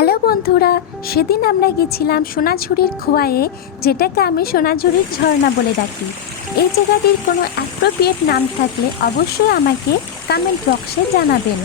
Hello বন্ধুরা, সেদিন আমরা গেছিলাম সোনাঝুরির খোয়ায়ে, যেটাকে আমি সোনাঝুরির ঝর্ণা বলে ডাকি। এই জায়গাটির কোনো অ্যাপ্রোপ্রিয়েট নাম থাকলে অবশ্যই আমাকে কমেন্ট বক্সে জানাবেন।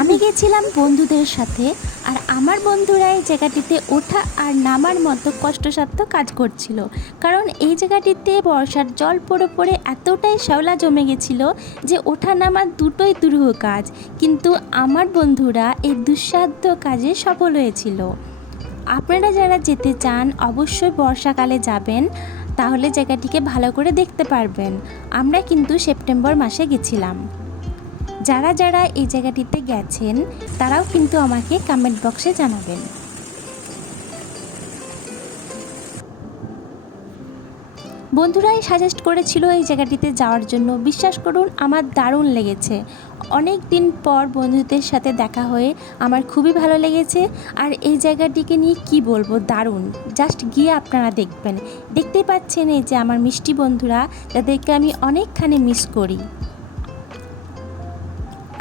আমি গেছিলাম বন্ধুদের সাথে, আর আমার বন্ধুরা এই জায়গাটিতে ওঠা আর নামার মতো কষ্টসাধ্য কাজ করছিল, কারণ এই জায়গাটিতে বর্ষার জল পড়ে পড়ে এতটাই শ্যাওলা জমে গেছিল যে ওঠা নামা দুটোই দুরূহ কাজ। কিন্তু আমার বন্ধুরা এই দুঃসাধ্য কাজে সফল হয়েছিল। আপনারা যারা যেতে চান অবশ্যই বর্ষাকালে যাবেন, তাহলে জায়গাটিকে ভালো করে দেখতে পারবেন। আমরা কিন্তু সেপ্টেম্বর মাসে গেছিলাম। যারা যারা এই জায়গাটিতে গেছেন তারাও কিন্তু আমাকে কমেন্ট বক্সে জানাবেন। বন্ধুরাই সাজেস্ট করেছিল এই জায়গাটিতে যাওয়ার জন্য। বিশ্বাস করুন, আমার দারুণ লেগেছে। অনেক দিন পর বন্ধুদের সাথে দেখা হয়ে আমার খুবই ভালো লেগেছে। আর এই জায়গাটিকে নিয়ে কি বলবো, দারুণ। জাস্ট গিয়ে আপনারা দেখবেন। দেখতেই পাচ্ছেন এই যে আমার মিষ্টি বন্ধুরা, যাদেরকে আমি অনেকখানি মিস করি।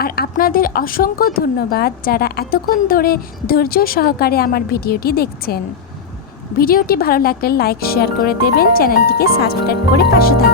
আর আপনাদের অসংখ্য ধন্যবাদ যারা এতক্ষণ ধরে ধৈর্য সহকারে আমার ভিডিওটি দেখছেন। ভিডিওটি ভালো লাগলে লাইক শেয়ার করে দেবেন, চ্যানেলটিকে সাবস্ক্রাইব করে পাশে থাকবেন।